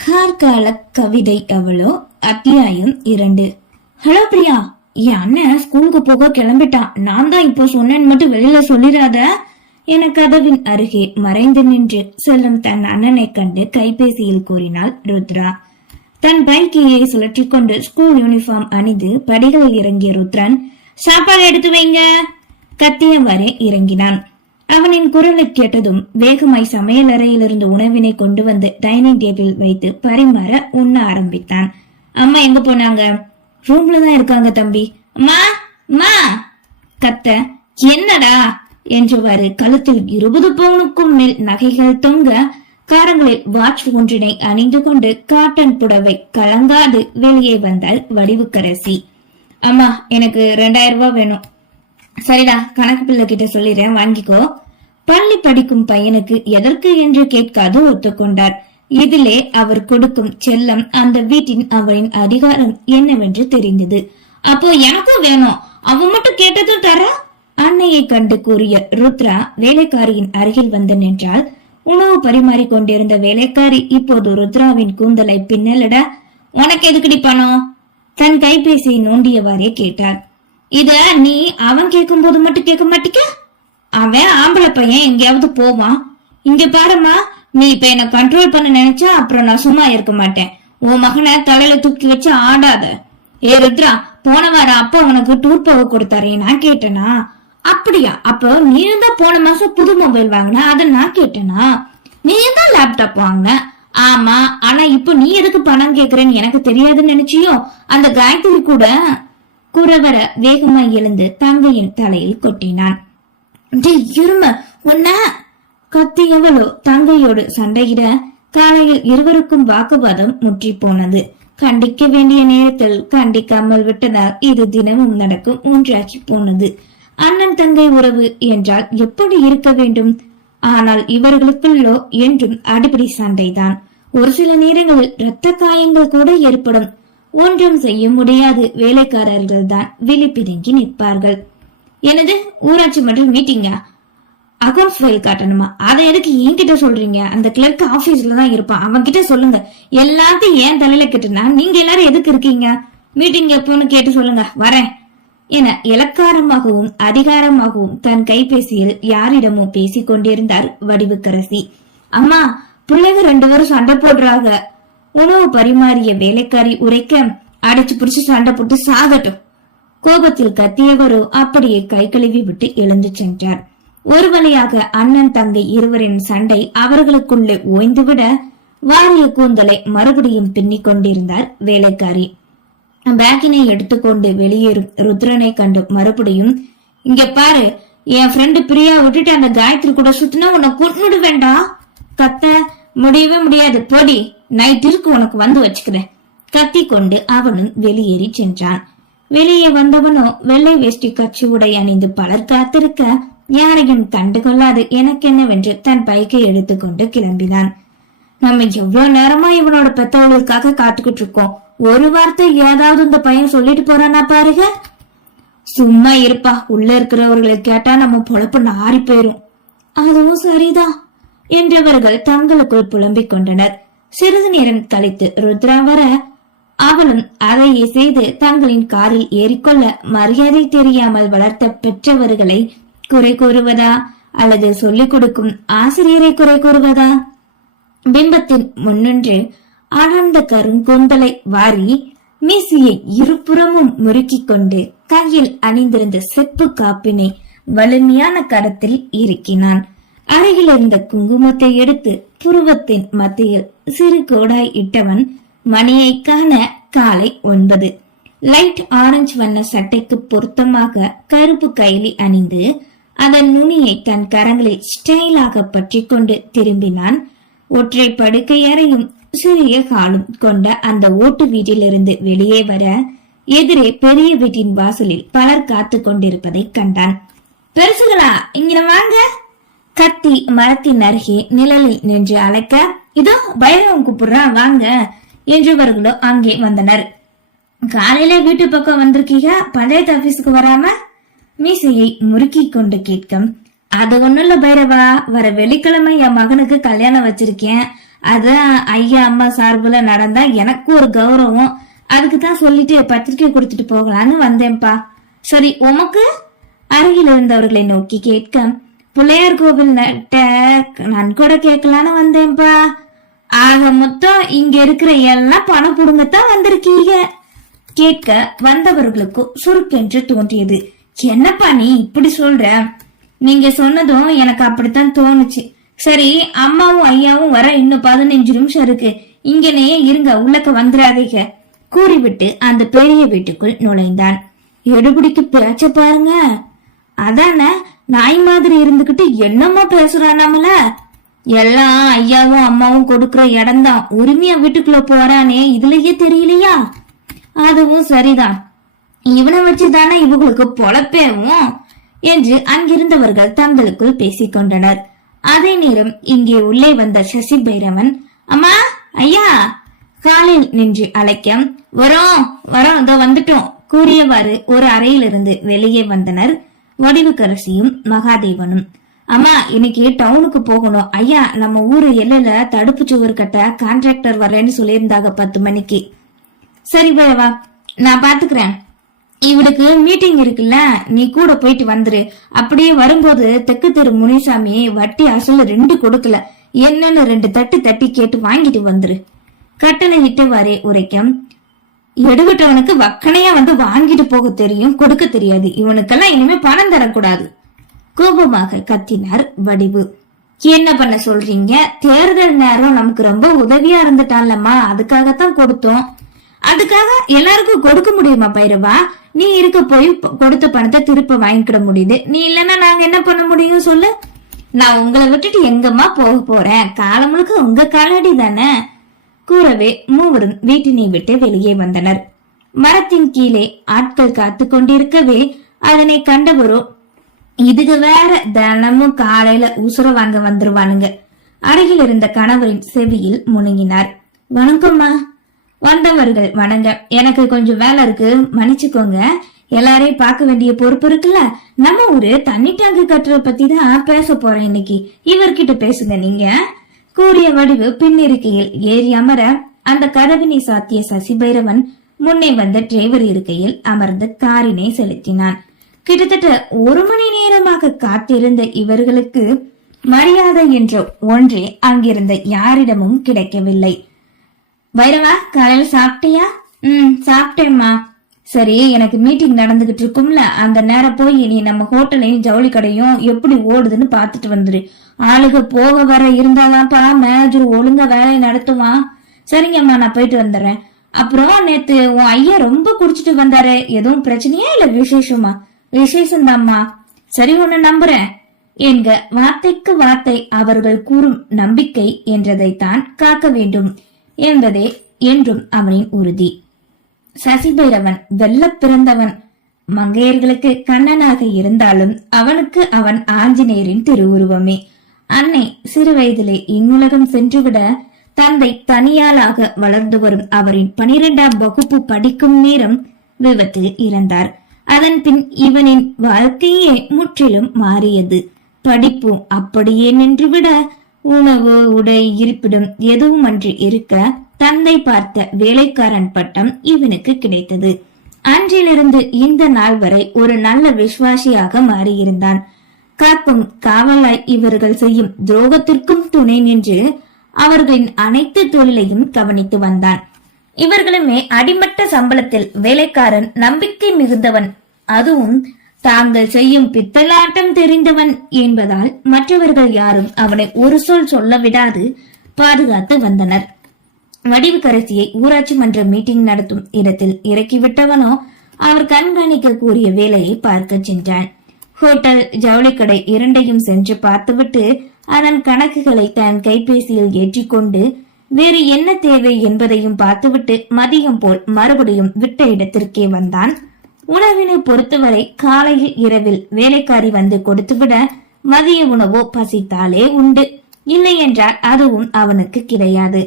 கார்கால கவிதை அவளோ அத்தியாயம் 2. ஹலோ பிரியா, என் அண்ணன் ஸ்கூலுக்கு போக கிளம்பிட்டான். நான் தான் இப்போ சொன்னேன்னு மட்டும் வெளியில சொல்லிடாத என கதவின் அருகே மறைந்து நின்று செல்லும் தன் அண்ணனை கண்டு கைபேசியில் கூறினாள் ருத்ரா. தன் பைக்கையை சுழற்றி கொண்டு ஸ்கூல் யூனிஃபார்ம் அணிந்து படிகளில் இறங்கிய ருத்ரன், சாப்பாடு எடுத்து வைங்க கத்தியவாறே இறங்கினான். அவனின் குரலை கேட்டதும் வேகமாய் சமையல் அறையிலிருந்து உணவினை கொண்டு வந்து டைனிங் டேபிள் வைத்து பரிமாற உண்ண ஆரம்பித்தான். அம்மா எங்க போனாங்க? ரூம்ல தான் இருக்காங்க தம்பி. அம்மா அம்மா கத்த, என்னடா என்றவாறு கழுத்தில் 20 பவுனுக்கும் மேல் நகைகள் தொங்க காரங்களில் வாட்ச் ஒன்றினை அணிந்து கொண்டு காட்டன் புடவை கலங்காது வெளியே வந்தாள் வடிவுக்கரசி. அம்மா எனக்கு 2000 ரூபாய் வேணும். சரிடா, கணக்கு பிள்ளை கிட்ட சொல்லிடுறேன், வாங்கிக்கோ. பள்ளி படிக்கும் பையனுக்கு எதற்கு என்று கேட்காது ஒத்துக்கொண்டார். இதிலே அவர் கொடுக்கும் செல்லம் அந்த வீட்டின் அவரின் அதிகாரம் என்னவென்று தெரிந்தது. அப்போ எனக்கும் வேணும், அவன் மட்டும் கேட்டதும் தர அன்னையை கண்டு கூறிய ருத்ரா வேலைக்காரியின் அருகில் வந்து நின்றாள். உணவு பரிமாறி கொண்டிருந்த வேலைக்காரி இப்போது ருத்ராவின் கூந்தலை பின்னலிட, உனக்கு எதுக்கடி பணம்? தன் கைபேசியை நோண்டியவாறே கேட்டார். இத நீ அவன் கேட்கும் போது மட்டும் கேட்க மாட்டிக்க? அவன் ஆம்பளை பையன் எங்கேயாவது போவான். இங்க பாருமா, நீ இப்ப என்ன கண்ட்ரோல் பண்ண நினைச்சா அப்புறம் நான் சும்மா இருக்க மாட்டேன். உன் மகனை தலையில தூக்கி வச்சு ஆடாத. ஏ ருத்ரா, போன வாரம் அப்பா உனக்கு டூர் போக கொடுத்தாரே, நான் கேட்டேனா? அப்படியா? அப்ப நீ தான் போன மாசம் புது மொபைல் வாங்கின, அத நான் கேட்டேனா? நீ தான் லேப்டாப் வாங்கின. ஆமா, ஆனா இப்ப நீ எதுக்கு பணம் கேக்குறேன்னு எனக்கு தெரியாதுன்னு நினைச்சியோ? அந்த காயத்ரி கூட குறவர வேகமாய் எழுந்து தங்கையின் தலையில் கொட்டினான். இரும உன்ன கத்தியவளோ தங்கையோடு சண்டையிட காலையில் இருவருக்கும் வாக்குவாதம் முற்றி போனது. கண்டிக்க வேண்டிய நேரத்தில் கண்டிக்காமல் விட்டதால் இது தினமும் நடக்கும் ஒன்றாக்கி போனது. அண்ணன் தங்கை உறவு என்றால் எப்படி இருக்க வேண்டும்? ஆனால் இவர்களுக்குள்ளோ என்றும் அடிப்படை சண்டைதான். ஒரு சில நேரங்களில் இரத்த காயங்கள் கூட ஏற்படும். ஒன்றும் செய்ய முடியாது. வேலைக்காரர்கள் தான் விழிப்பிதுங்கி நிற்பார்கள். எனது ஊராட்சி மன்ற மீட்டிங்கா? Accounts file காட்டணுமா? அதை எதுக்கு என்கிட்ட சொல்றீங்க? அந்த கிளர்க் ஆபீஸ்ல தான் இருப்பான், அவன் கிட்ட சொல்லுங்க. எல்லாத்தையும் ஏன் தலையில கட்டுனா நீங்க எல்லாரும் எதுக்கு இருக்கீங்க? மீட்டிங் எப்போன்னு கேட்டு சொல்லுங்க, வரேன் என இலக்காரமாகவும் அதிகாரமாகவும் தன் கைபேசியில் யாரிடமோ பேசிக் கொண்டிருந்தார் வடிவுக்கரசி. அம்மா, பிள்ளைங்க 2 பேரும் சண்டை போடுறாங்க. உணவு பரிமாறிய வேலைக்காரி உரைக்க, அடைச்சு பிடிச்சு சண்டை போட்டு சாகட்டும். கோபத்தில் கத்தியவரோ அப்படியே கை கழுவி விட்டு எழுந்து சென்றார். ஒரு வழியாக அண்ணன் தங்கை இருவரின் சண்டை அவர்களுக்குள்ளே ஓய்ந்துவிட வாரிய கூந்தலை மறுபடியும் பின்னிக் கொண்டிருந்தார் வேலைக்காரி. பேக்கினை எடுத்துக்கொண்டு வெளியேறும் ருத்ரனை கண்டு மறுபடியும், இங்க பாரு, என் ஃப்ரெண்டு பிரியா விட்டுட்டு அந்த காயத்ரி கூட சுத்தினா உன்னை கொன்னுடு வேண்டாம். கத்த முடியவே முடியாது, பொடி, நைட்டிற்கு உனக்கு வந்து வச்சுக்கிறேன் கத்தி கொண்டு அவனும் வெளியேறி சென்றான். வெளியே வந்தவனோ வெள்ளை வேஷ்டி கட்சி உடை அணிந்து பலர் காத்திருக்க யாரையும் கண்டுகொள்ளாது எனக்கென்னவென்று தன் பைக்கை எடுத்துக்கொண்டு கிளம்பினான். நம்ம எவ்வளவு நேரமா இவனோட பெத்தவளுக்காக காத்துக்கிட்டு இருக்கோம். ஒரு வார்த்தை ஏதாவது இந்த பையன் சொல்லிட்டு போறானா பாருங்க. சும்மா இருப்பா, உள்ள இருக்கிறவர்களை கேட்டா நம்ம பொழப்பு நாரி போயிரும். அதுவும் சரிதான் என்றவர்கள் தங்களுக்குள் புலம்பிக் கொண்டனர். சிறிது நேரம் கழித்து ருத்ரா வர அவளும் அதையே செய்து தங்களின் காரில் ஏறிக்கொள்ள மரியாதை தெரியாமல் வளர்த்த பெற்றவர்களை குறை கூறுவதா அல்லது சொல்லிக் கொடுக்கும் ஆசிரியரை குறை கூறுவதா? பிம்பத்தின் முன்னின்று அடர்ந்த கருங்கொந்தலை வாரி மீசியை இருபுறமும் முறுக்கிக் கொண்டு கையில் அணிந்திருந்த செப்பு காப்பினை வலிமையான கரத்தில் இறுக்கினான். அருகில் இருந்த குங்குமத்தை எடுத்து புருவத்தின் மத்தியில் சிறு கோடாய் இட்டவன் மணியை காண காலை 9. லைட் ஆரஞ்சு வண்ண சட்டைக்கு பொருத்தமாக கருப்பு கைலி அணிந்து அதன் நுனியை தன் கரங்களில் ஸ்டைலாக பற்றி கொண்டு திரும்பினான். ஒற்றை படுக்கை அறையும் சிறிய காலும் கொண்ட அந்த ஓட்டு வீட்டிலிருந்து வெளியே வர எதிரே பெரிய வீட்டின் வாசலில் பலர் காத்து கொண்டிருப்பதை கண்டான். பெருசுகளா, இங்க வாங்க. கத்தி மரத்தின் அருகே நிழலில் நின்று அழைக்க, இதோ பைரவன் கூப்பிடுறான் வாங்க என்றவர்களோ அங்கே வந்தனர். காலையில வீட்டு பக்கம் வந்திருக்கீங்க, பஞ்சாயத்து ஆபீஸுக்கு வராம? மீசையை முறுக்கி கொண்டு கேட்கும். அது ஒண்ணும் இல்ல பைரவா, வர வெள்ளிக்கிழமை என் மகனுக்கு கல்யாணம் வச்சிருக்கேன். அதான் ஐயா அம்மா சார்புல நடந்தா எனக்கு ஒரு கௌரவம். அதுக்கு தான் சொல்லிட்டு பத்திரிக்கை கொடுத்துட்டு போகலான்னு வந்தேன்ப்பா. சரி, உமக்கு? அருகில் இருந்தவர்களை நோக்கி கேட்க, பிள்ளையார் கோவில் நான் கூட கேட்கலான்னு வந்தேன்ப்பா. ஆக மொத்தம் இங்க இருக்கிற எல்லாம் பணம் புடுங்கத்தான் வந்திருக்கீங்க. கேட்க வந்தவர்களுக்கு சுருக்கென்று தோன்றியது. என்னப்பா நீ இப்படி சொல்ற? நீங்க சொன்னதும் எனக்கு அப்படித்தான் தோணுச்சு. சரி, அம்மாவும் ஐயாவும் வர இன்னும் 15 நிமிஷம் இருக்கு, இங்கனே இருங்க, உள்ளக்க வந்துடாதீங்க கூறிவிட்டு அந்த பெரிய வீட்டுக்குள் நுழைந்தான். எடுபிடிக்கு பேச்ச பாருங்க. அதான நாய் மாதிரி இருந்துகிட்டு என்னமோ பேசுறானாமல. எல்லாம் ஐயாவும் அம்மாவும் கொடுக்கற இடம்தான், உரிமையா வீட்டுக்குள்ள போறானே, இதுலயே தெரியலையா? அதுவும் சரிதான், இவனை வச்சுதானே இவங்களுக்கு பொழப்பேவும் என்று அங்கிருந்தவர்கள் தங்களுக்குள் பேசிக் கொண்டனர். அதே நேரம் இங்கே உள்ளே வந்த சசி பைரவன், அம்மா ஐயா காலில் நின்று அழைக்க, வரோம் வரோம் இதோ வந்துட்டோம் கூறியவாறு ஒரு அறையிலிருந்து வெளியே வந்தனர் வடிவுக்கரசியும் மகாதேவனும். அம்மா, இன்னைக்கு டவுனுக்கு போகணும் ஐயா. நம்ம ஊரு எல்லையில தடுப்பு சுவர் கட்ட கான்ட்ராக்டர் வரேன்னு சொல்லியிருந்தாங்க 10 மணிக்கு. சரி பைரவா, நான் பாத்துக்கிறேன். இவளுக்கு மீட்டிங் இருக்குல்ல, நீ கூட போயிட்டு வந்துரு. அப்படியே வரும்போது தெற்கு தெரு முனிசாமி வட்டி அசல 2 கொடுக்கல, என்னன்னு 2 தட்டு தட்டி கேட்டு வாங்கிட்டு வந்துரு. கட்டளை இட்டவாறே உரைக்கும். எடுவிட்டவனுக்கு வக்கனையா வந்து வாங்கிட்டு போக தெரியும், கொடுக்க தெரியாது. இவனுக்கெல்லாம் இனிமே பணம் தரக்கூடாது. கோபமாக கத்தினார் வடிவு. என்ன பண்ண சொல்றீங்க? தேர்தல் நேரம் நமக்கு ரொம்ப உதவியா இருந்துட்டான்லம்மா, அதுக்காகத்தான் கொடுத்தோம். அதுக்காக எல்லாருக்கும் கொடுக்க முடியுமா பைரவா? நீ இருக்க போய் கொடுத்த பணத்தை திருப்ப வாங்கிக்கிட முடியுது, நீ இல்லன்னா நாங்க என்ன பண்ண முடியும் சொல்லு? நான் உங்களை விட்டுட்டு எங்கம்மா போக போறேன்? காலம் முழுக்க உங்க காலடி தானே கூறவே மூவரும் வீட்டினை விட்டு வெளியே வந்தனர். மரத்தின் கீழே ஆட்கள் காத்து கொண்டிருக்கவே அதனை கண்டவரோ, இதுக்கு வேற தினமும் காலையில உசுர வாங்க வந்துருவானுங்க. அருகில் இருந்த கணவரின் செவியில் முணுங்கினார். வணக்கம்மா. வந்தவர்கள் வணங்க, எனக்கு கொஞ்சம் வேலை இருக்கு, மன்னிச்சுக்கோங்க. எல்லாரையும் பார்க்க வேண்டிய பொறுப்பு இருக்குல்ல. நம்ம ஊரு தண்ணி டேங்கு கட்டுறத பத்தி தான் பேச போறேன் இன்னைக்கு, இவர்கிட்ட பேசுங்க நீங்க கூறிய வடிவு பின்னிருக்கையில் ஏறி அமர அந்த கதவினை சாத்திய சசி பைரவன் முன்னே வந்த டிரைவர் இருக்கையில் அமர்ந்து காரினை செலுத்தினான். கிட்டத்தட்ட 1 மணி நேரமாக காத்திருந்த இவர்களுக்கு மரியாதை என்ற ஒன்றே அங்கிருந்த யாரிடமும் கிடைக்கவில்லை. பைரவா, காலையில சாப்பிட்டியா? சாப்பிட்டேம்மா. சரி, எனக்கு மீட்டிங் நடந்துகிட்டு இருக்கும்ல, அந்த நேரம் போய் நீ நம்ம ஹோட்டலையும் ஜவுளி கடையும் எப்படி ஓடுதுன்னு பாத்துட்டு வந்துரு. ஆளுக போக வர இருந்தாதான்ப்பா மேனேஜர் ஒழுங்கா வேலையை நடத்துவான். சரிங்கம்மா, நான் போயிட்டு வந்துடுறேன். அப்புறம் நேத்து உன் ஐயா ரொம்ப குடிச்சிட்டு வந்தாரு, எதுவும் பிரச்சனையா இல்ல விசேஷமா? விசேஷம்தாம்மா. சரி, ஒன்னு நம்புறேன் என்க வார்த்தைக்கு வார்த்தை அவர்கள் கூறும் நம்பிக்கை என்றதைத்தான் காக்க வேண்டும் என்பதே என்றும் அவனின் உறுதி. சசிபைரவன் வெல்ல பிறந்தவன். மங்கையர்களுக்கு கண்ணனாக இருந்தாலும் அவனுக்கு அவன் ஆஞ்சநேயரின் திருவுருவமே. அன்னை சிறு வயதிலே இந்நுலகம் சென்றுவிட தந்தை தனியாளாக வளர்ந்து வரும் அவரின் 12ஆம் வகுப்பு படிக்கும் நேரம் விபத்தில் இறந்தார். அதன் பின் இவனின் வாழ்க்கையே முற்றிலும் மாறியது. படிப்பு அப்படியே நின்றுவிட உணவு உடை இருப்பிடம் எதுவும் அன்றி இருக்க தந்தை பார்த்த வேலைக்காரன் பட்டம் இவனுக்கு கிடைத்தது. அன்றிலிருந்து இந்த நாள் வரை ஒரு நல்ல விசுவாசியாக மாறியிருந்தான். காக்கும் காவலாய் இவர்கள் செய்யும் துரோகத்திற்கும் துணை நின்று அவர்களின் அனைத்து தொழிலையும் கவனித்து வந்தான். இவர்களுமே அடிமட்ட சம்பளத்தில் வேலைக்காரன், நம்பிக்கை மிகுந்தவன், அதுவும் தாங்கள் செய்யும் பித்தலாட்டம் தெரிந்தவன் என்பதால் மற்றவர்கள் யாரும் அவனை ஒரு சொல் சொல்ல விடாது பாதுகாத்து வந்தனர். வடிவுக்கரசியை ஊராட்சி மன்ற மீட்டிங் நடத்தும் இடத்தில் இறக்கிவிட்டவனோ அவர் கண்காணிக்க கூறிய வேலையை பார்க்க சென்றான். ஹோட்டல், ஜவுளிக்கடை இரண்டையும் சென்று பார்த்துவிட்டு அதன் கணக்குகளை தன் கைபேசியில் ஏற்றிக்கொண்டு வேறு என்ன தேவை என்பதையும் பார்த்துவிட்டு மதியம் போல் மறுபடியும் விட்ட இடத்திற்கே வந்தான். உணவினை பொறுத்தவரை காலையில் இரவில் வேலைக்காரி வந்து கொடுத்துவிட மதிய உணவோ பசித்தாலே உண்டு, இல்லை என்றால் அதுவும் அவனுக்கு கிடையாது.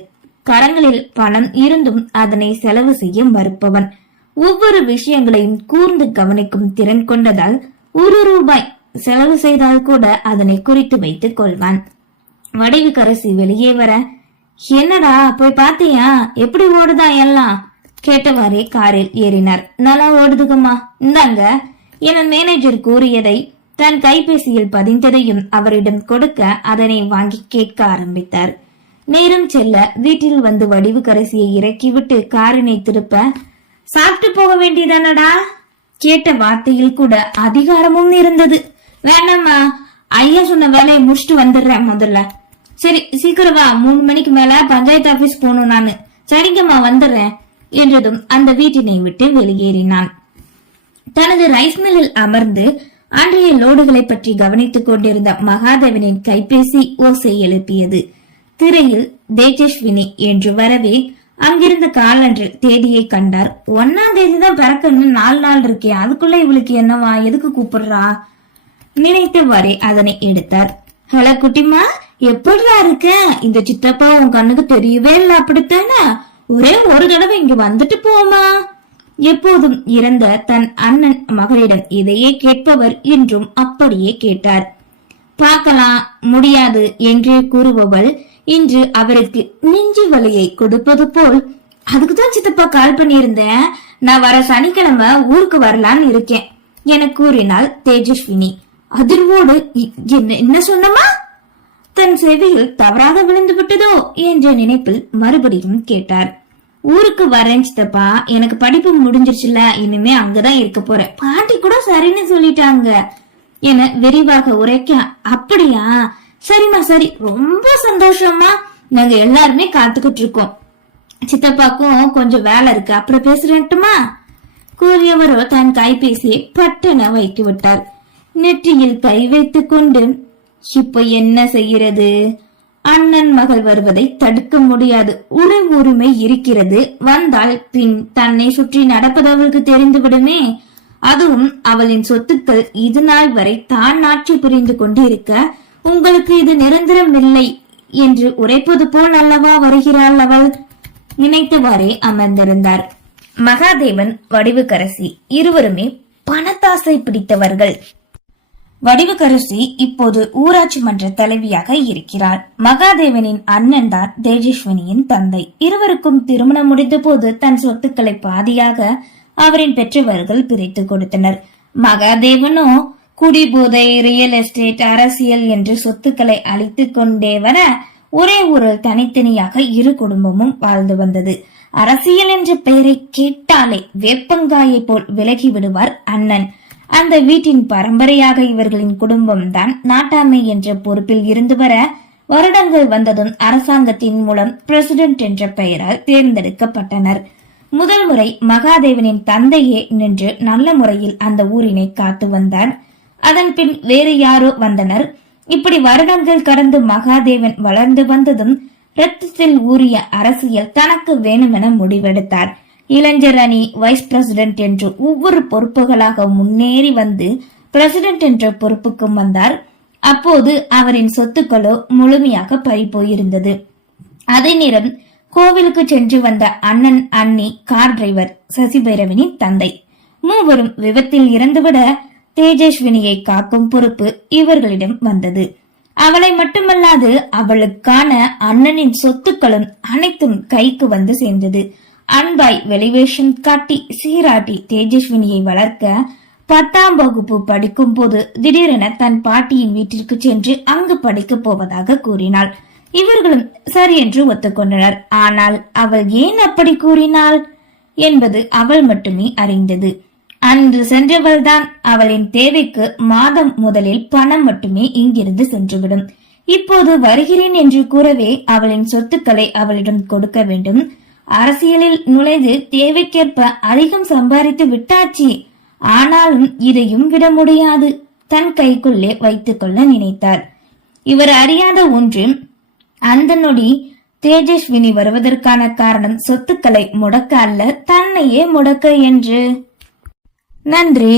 கரங்களில் பணம் இருந்தும் அதனை செலவு செய்ய மறுப்பவன். ஒவ்வொரு விஷயங்களையும் கூர்ந்து கவனிக்கும் திறன் கொண்டதால் 1 ரூபாய் செலவு செய்தால் கூட அதனை குறித்து வைத்துக் கொள்வான். வடிவுக்கரசி வெளியே வர, என்னடா போய் பாத்தியா? எப்படி ஓடுதா எல்லாம் கேட்டவாறே காரில் ஏறினார். நல்லா ஓடுதுகம்மா, இந்தாங்க என மேனேஜர் கூறியதை தன் கைபேசியில் பதிந்ததையும் அவரிடம் கொடுக்க அதனை வாங்கி கேட்க ஆரம்பித்தார். நேரம் செல்ல வீட்டில் வந்து வடிவுக்கரசியை இறக்கிவிட்டு காரினை திருப்ப, சாப்பிட்டு போக வேண்டியதானடா கேட்ட வார்த்தையில் கூட அதிகாரமும் இருந்தது. வேணாமா, ஐயா சொன்ன வேலையை முடிச்சுட்டு வந்துடுறேன் முதல்ல. சரி சீக்கிரம் வா, 3 மணிக்கு மேல பஞ்சாயத்து ஆபீஸ் போகணும் நானு. சரிங்கம்மா வந்துடுறேன் என்றதும் அந்த வீட்டினை விட்டு வெளியேறினான். தனது ரைஸ் மில்லில் அமர்ந்து அன்றைய லோடுகளை பற்றி கவனித்துக் கொண்டிருந்த மகாதேவனின் கைபேசி ஓசை எழுப்பியது. திரையில் தேஜஸ்வினி என்று வரவே அங்கிருந்த காலன்றில் தேதியை கண்டார். 1ஆம் தேதி தான் பிறக்கன்னு 4 நாள் இருக்கே, அதுக்குள்ள இவளுக்கு என்னவா, எதுக்கு கூப்பிடுறா நினைத்தவாறே அதனை எடுத்தார். ஹலோ குட்டிமா, எப்படிடா இருக்க? இந்த சித்தப்பா உன் கண்ணுக்கு தெரியவே இல்லை அப்படித்தானே? ஒரே ஒரு தடவை இங்க வந்துட்டு போமா. எப்போதும் இறந்த தன் அண்ணன் மகளிடம் இதையே கேட்பவர் இன்றும் அப்படியே கேட்டார். பார்க்கலாம் முடியாது என்றே கூறுபவள் இன்று அவருக்கு நெஞ்சு வலியை கொடுப்பது போல், அதுக்குதான் சித்தப்பா கால் பண்ணியிருந்தேன், நான் வர சனிக்கிழமை ஊருக்கு வரலான்னு இருக்கேன் என கூறினாள் தேஜஸ்வினி. அதிர்வோடு என்ன சொன்னமா? தன் செவியில் தவறாக விழுந்து விட்டதோ என்ற நினைப்பில் மறுபடியும் கேட்டார். ஊருக்கு வரேன் சித்தப்பா, எனக்கு படிப்பு முடிஞ்சிருச்சுல, இனிமே அங்கதான் இருக்க போறேன், பாட்டி கூட சரின்னு சொல்லிட்டாங்க என விரிவாக உரைக்க, அப்படியா, சரிம்மா சரி, ரொம்ப சந்தோஷமா, நாங்க எல்லாருமே காத்துக்கிட்டு இருக்கோம், சித்தப்பாக்கும் கொஞ்சம் வேலை இருக்கு, அப்புறம் பேசுறேன்ட்டுமா கூறியவரோ தன் கைபேசியை பட்டன வைத்து விட்டார். நெற்றியில் கை வைத்துக் கொண்டு, இப்ப என்ன செய்கிறது? அண்ணன் மகள் வருவதை தடுக்க முடியாது, உரிமை இருக்கிறது, வந்தால் பின் தன்னை சுற்றி நடப்பது அவளுக்கு தெரிந்துவிடுமே. அதுவும் அவளின் சொத்துக்கள் இது நாள் வரை தான் ஆட்சி புரிந்து கொண்டிருக்க, உங்களுக்கு இது நிரந்தரம் இல்லை என்று உரைப்பது போல் அல்லவா வருகிறாள் அவள் நினைத்தவாறே அமர்ந்திருந்தார். மகாதேவன், வடிவுக்கரசி இருவருமே பணத்தாசை பிடித்தவர்கள். வடிவுக்கரசி இப்போது ஊராட்சி மன்ற தலைவியாக இருக்கிறார். மகாதேவனின் அண்ணன் தான் தேஜஸ்வினியின் தந்தை. இருவருக்கும் திருமணம் முடிந்த போது தன் சொத்துக்களை பாதியாக அவரின் பெற்றவர்கள் பிரித்து கொடுத்தனர். மகாதேவனோ குடிபோதை, ரியல் எஸ்டேட், அரசியல் என்று சொத்துக்களை அழித்துக் கொண்டே வர ஒரே ஊரில் தனித்தனியாக இரு குடும்பமும் வாழ்ந்து வந்தது. அரசியல் என்ற பெயரை கேட்டாலே வேப்பங்காயை போல் விலகி விடுவார் அண்ணன். அந்த வீட்டின் பரம்பரையாக இவர்களின் குடும்பம் தான் நாட்டாமை என்ற பொறுப்பில் இருந்து வர, வருடங்கள் வந்ததும் அரசாங்கத்தின் மூலம் பிரசிடென்ட் என்ற பெயரால் தேர்ந்தெடுக்கப்பட்டனர். முதல் முறை மகாதேவனின் தந்தையே நின்று நல்ல முறையில் அந்த ஊரினை காத்து வந்தார். அதன் பின் வேறு யாரோ வந்தனர். இப்படி வருடங்கள் கடந்து மகாதேவன் வளர்ந்து வந்ததும் ரத்தத்தில் ஊறிய அரசியல் தனக்கு வேணுமென முடிவெடுத்தார். இளைஞர் அணி, வைஸ் பிரசிடென்ட் என்று ஒவ்வொரு பொறுப்புகளாக முன்னேறி வந்து பிரசிடென்ட் என்ற பொறுப்புக்கும் வந்தார். அப்போது அவரின் சொத்துக்களோ முழுமையாக பறிபோயிருந்தது. அதே நேரம் கோவிலுக்கு சென்று வந்த அண்ணன், அண்ணி, கார் டிரைவர் சசிபைரவனின் தந்தை மூவரும் விபத்தில் இறந்துவிட தேஜஸ்வினியை காக்கும் பொறுப்பு இவர்களிடம் வந்தது. அவளை மட்டுமல்லாது அவளுக்கான அண்ணனின் சொத்துக்களும் அனைத்தும் கைக்கு வந்து சேர்ந்தது. அன்பாய் வெளிவேஷம் காட்டி சீராட்டி தேஜஸ்வினியை வளர்க்க 10ஆம் வகுப்பு படிக்கும் போது திடீரென தன் பாட்டியின் வீட்டிற்கு சென்று அங்கு படிக்க போவதாக கூறினாள். இவர்களும் சரி என்று ஒத்துக்கொண்டனர். ஆனால் அவள் ஏன் அப்படி கூறினாள் என்பது அவள் மட்டுமே அறிந்தது. அன்று சென்றவள்தான் அவளின் தேவைக்கு மாதம் முதலில் பணம் மட்டுமே இங்கிருந்து சென்றுவிடும். இப்போது வருகிறேன் என்று கூறவே அவளின் சொத்துக்களை அவளிடம் கொடுக்க வேண்டும். அரசியலில் நுழைந்து தேவைக்கேற்ப அதிகம் சம்பாதித்து விட்டாச்சு. ஆனாலும் இதையும் விட முடியாது, தன் கைக்குள்ளே வைத்துக் கொள்ள நினைத்தார். இவர் அறியாத ஒன்று, அந்த நொடி தேஜஸ்வினி வருவதற்கான காரணம் சொத்துக்களை முடக்க அல்ல, தன்னையே முடக்க என்று. நன்றி.